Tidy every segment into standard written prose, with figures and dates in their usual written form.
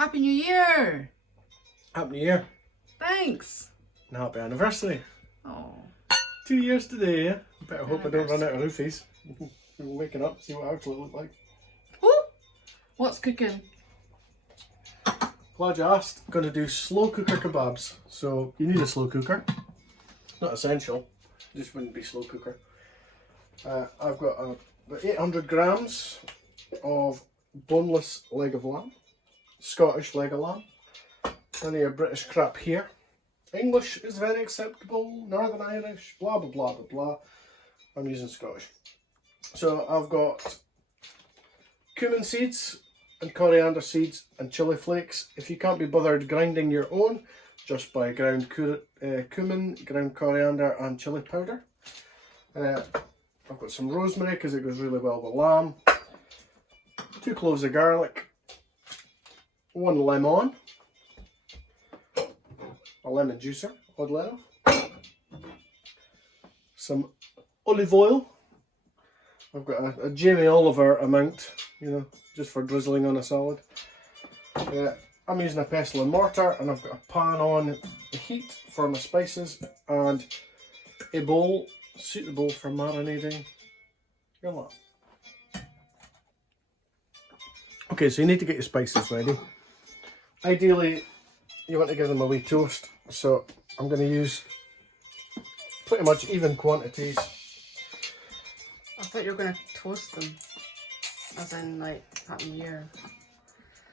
Happy New Year! Happy New Year. Thanks. And happy anniversary. Oh. 2 years today, yeah? Better hope I don't run Anniversary. out of roofies. We're waking up, see what our actually look like. Woo! What's cooking? Glad you asked. Going to do slow cooker kebabs. So you need a slow cooker. Not essential. Just wouldn't be slow cooker. I've got about 800 grams of boneless leg of lamb. Scottish leg of lamb. None of your British crap here. English is very acceptable. Northern Irish. Blah blah blah blah blah. I'm using Scottish. So I've got cumin seeds and coriander seeds and chilli flakes. If you can't be bothered grinding your own, just buy ground cumin, ground coriander and chilli powder. I've got some rosemary because it goes really well with lamb. 2 cloves of garlic. 1 lemon. A lemon juicer, odd let off. Some olive oil. I've got a Jamie Oliver amount, you know, just for drizzling on a salad. I'm using a pestle and mortar, and I've got a pan on the heat for my spices and a bowl suitable for marinating your lamb. Okay, so you need to get your spices ready. Ideally, you want to give them a wee toast, so I'm going to use pretty much even quantities. I thought you were going to toast them. As in, like, Happy New Year.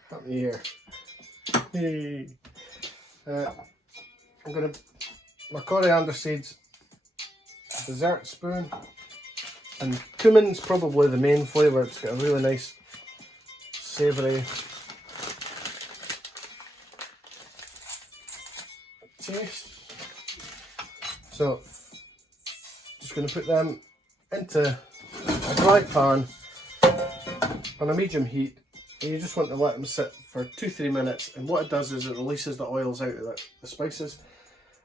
Happy New Year. Hey. I'm going to, my coriander seeds, a dessert spoon, and cumin's probably the main flavour. It's got a really nice savoury taste. So, just going to put them into a dry pan on a medium heat, and you just want to let them sit for 2-3 minutes, and what it does is it releases the oils out of the spices.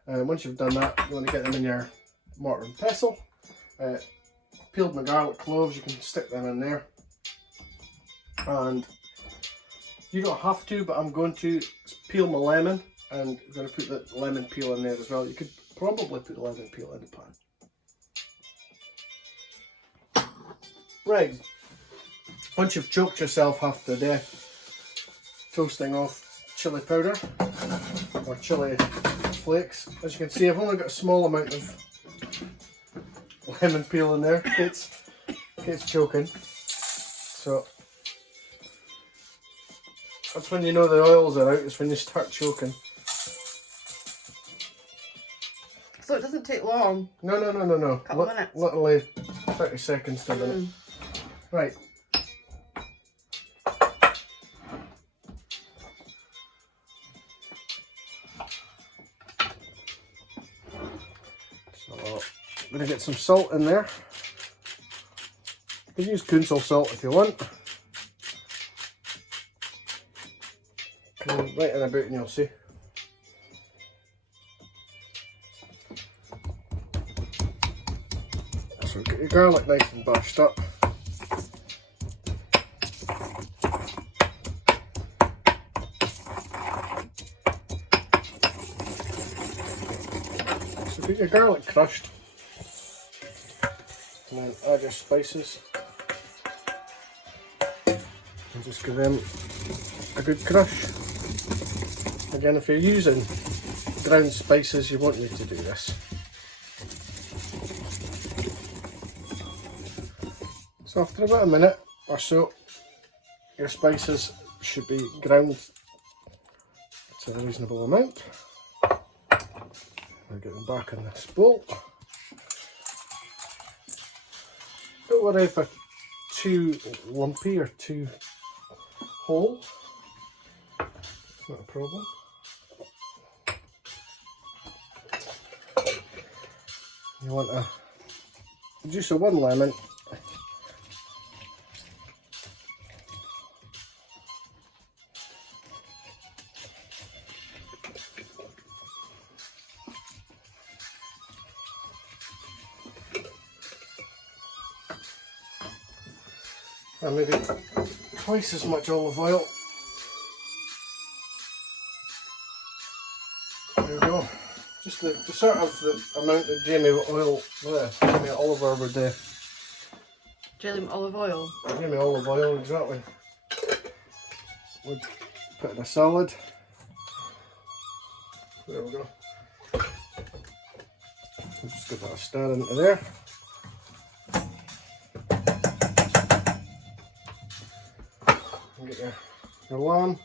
Once you've done that, you want to get them in your mortar and pestle. Peeled my garlic cloves, you can stick them in there, and you don't have to, but I'm going to peel my lemon, and I'm going to put the lemon peel in there as well. You could probably put the lemon peel in the pan. Right, once you've choked yourself half to death toasting off chilli powder or chilli flakes, as you can see I've only got a small amount of lemon peel in there. It's choking, so that's when you know the oils are out, is when you start choking. So it doesn't take long? No. Couple minutes. Literally 30 seconds to a minute. Right. So I'm going to get some salt in there. You can use Kunsel salt if you want. Right in about and you'll see. So get your garlic nice and bashed up. So get your garlic crushed, and then add your spices, and just give them a good crush. Again, if you're using ground spices, you won't need to do this. So after about a minute or so, your spices should be ground to a reasonable amount. I'll get them back in this bowl. Don't worry if they're too lumpy or too whole. It's not a problem. You want the juice of 1 lemon. And maybe twice as much olive oil. Just the sort of the amount that Jamie Oliver would do. Jamie olive oil. Jamie olive oil, exactly. Would put in a salad. There we go. Just give that a stir into there. And get your lamb.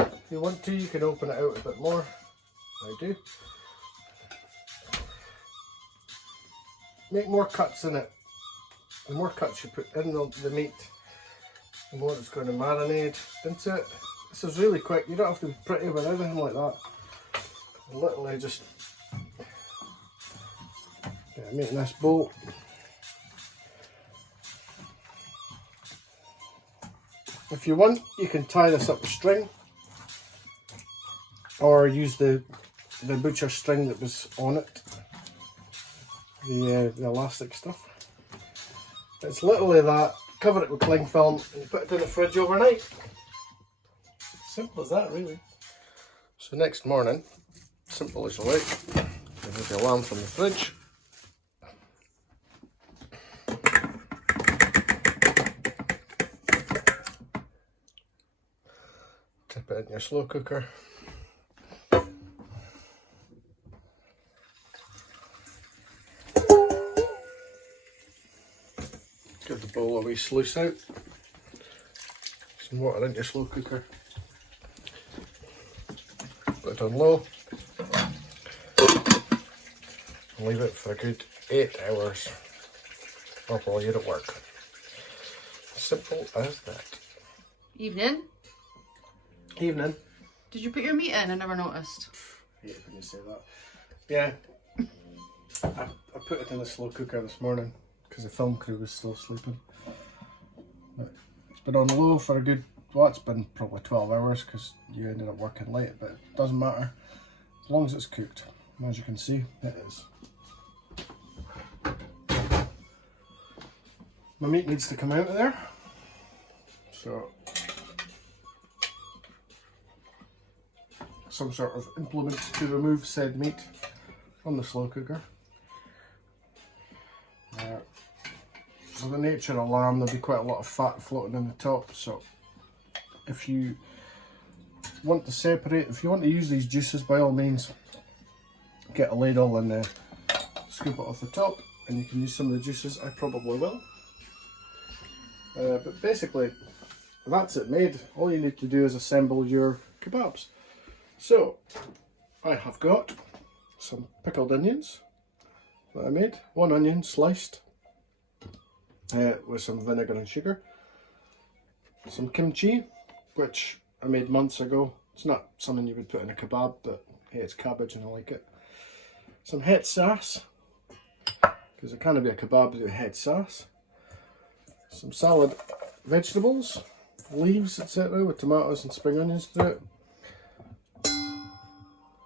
If you want to, you can open it out a bit more. I do. Make more cuts in it. The more cuts you put in the meat, the more it's going to marinate into it. This is really quick. You don't have to be pretty with everything like that. Literally just make a nice bowl. If you want, you can tie this up with string, or use the butcher string that was on it, the elastic stuff. It's literally that. Cover it with cling film and you put it in the fridge overnight. Simple as that, really. So next morning, simple as you like, remove your lamb from the fridge. Tip it in your slow cooker. Give the bowl a wee sluice out. Some water into your slow cooker. Put it on low. And leave it for a good 8 hours. Or while you're at work. Simple as that. Evening. Evening. Did you put your meat in? I never noticed. I hate when you say that. Yeah. I put it in the slow cooker this morning because the film crew was still sleeping. But it's been on low for a good, well, it's been probably 12 hours because you ended up working late, but it doesn't matter as long as it's cooked. And as you can see, it is. My meat needs to come out of there, so some sort of implement to remove said meat from the slow cooker. With the nature of lamb, there'll be quite a lot of fat floating on the top, so if you want to separate, if you want to use these juices, by all means get a ladle and scoop it off the top, and you can use some of the juices. I probably will. But basically, that's it made. All you need to do is assemble your kebabs. So, I have got some pickled onions that I made. 1 onion sliced with some vinegar and sugar. Some kimchi, which I made months ago. It's not something you would put in a kebab, but hey, it's cabbage and I like it. Some het sauce, because it can't be a kebab without het sauce. Some salad vegetables, leaves, etc., with tomatoes and spring onions through it.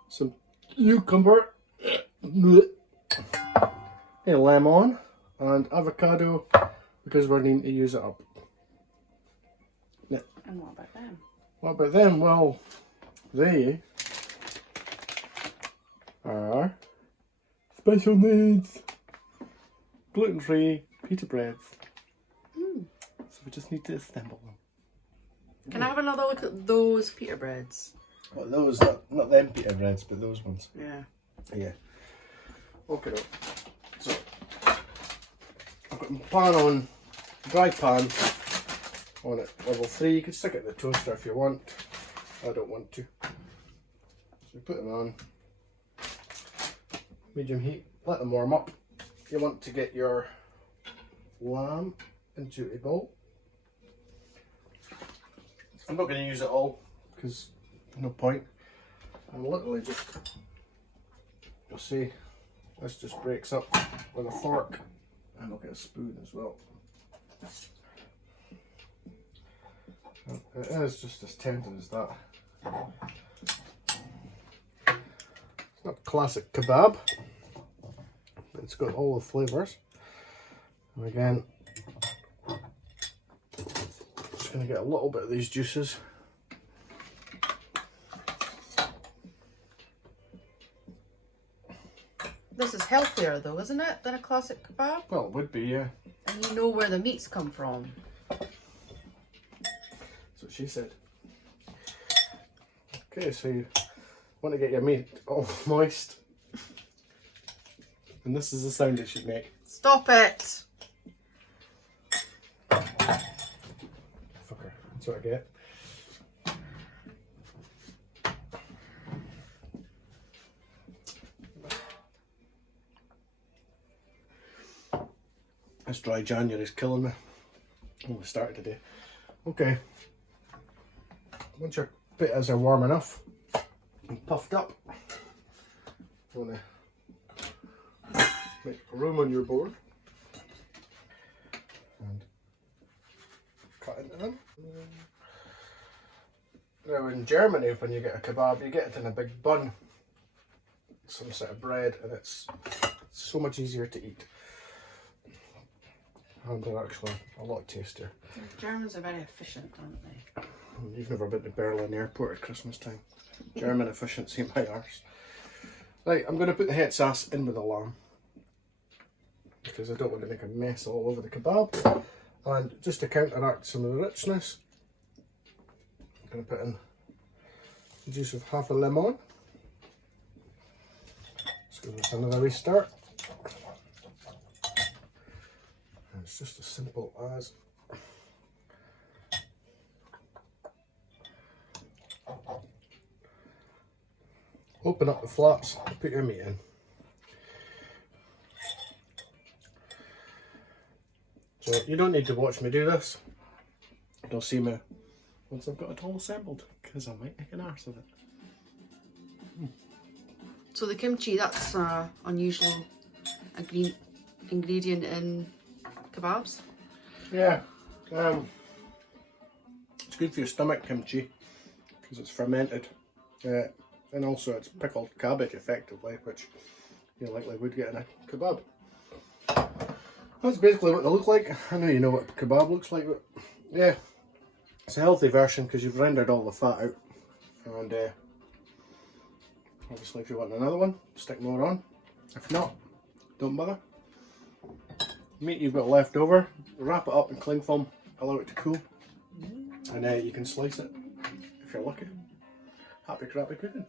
Some cucumber, a lemon, and avocado, because we're needing to use it up. Yeah. And what about them? What about them? Well, they are special needs, gluten-free pita breads. So we just need to assemble them. Can I have another look at those pita breads? Well, those, not them pita breads, but those ones. Yeah. Yeah. Okay. So I've got my pan on, dry pan on at level 3. You can stick it in the toaster if you want. I don't want to. So you put them on medium heat, let them warm up. You want to get your lamb into a bowl. I'm not going to use it all because no point. I'm literally just, you'll see, this just breaks up with a fork, and I'll get a spoon as well. It is just as tender as that. It's not classic kebab, but it's got all the flavours. And again, just going to get a little bit of these juices. this is healthier though, isn't it, than a classic kebab? Well, it would be, yeah. And you know where the meats come from. That's what she said. Okay, so you want to get your meat all moist. And this is the sound it should make. Stop it! Fucker, that's what I get. This dry January is killing me. Only started today. Okay. Once your potatoes are warm enough and puffed up, you want to make room on your board and cut into them. Now in Germany, when you get a kebab, you get it in a big bun, some sort of bread, and it's so much easier to eat. And they're actually a lot tastier. The Germans are very efficient, aren't they? You've never been to Berlin airport at Christmas time. German efficiency, my arse. Right, I'm going to put the het sauce in with the lamb, because I don't want to make a mess all over the kebab. And just to counteract some of the richness, I'm going to put in the juice of half a lemon. Let's give this another restart. And it's just as simple as open up the flaps, put your meat in. So you don't need to watch me do this. You'll see me once I've got it all assembled, because I might make an arse of it. So the kimchi, that's an unusual ingredient in kebabs? Yeah, it's good for your stomach, kimchi, because it's fermented. And also it's pickled cabbage effectively, which you likely would get in a kebab. That's basically what they look like. I know you know what a kebab looks like, but yeah, it's a healthy version because you've rendered all the fat out. And obviously if you want another one, stick more on. If not, don't bother. Meat you've got left over, wrap it up in cling film, allow it to cool, and you can slice it if you're lucky. Happy crappy cooking.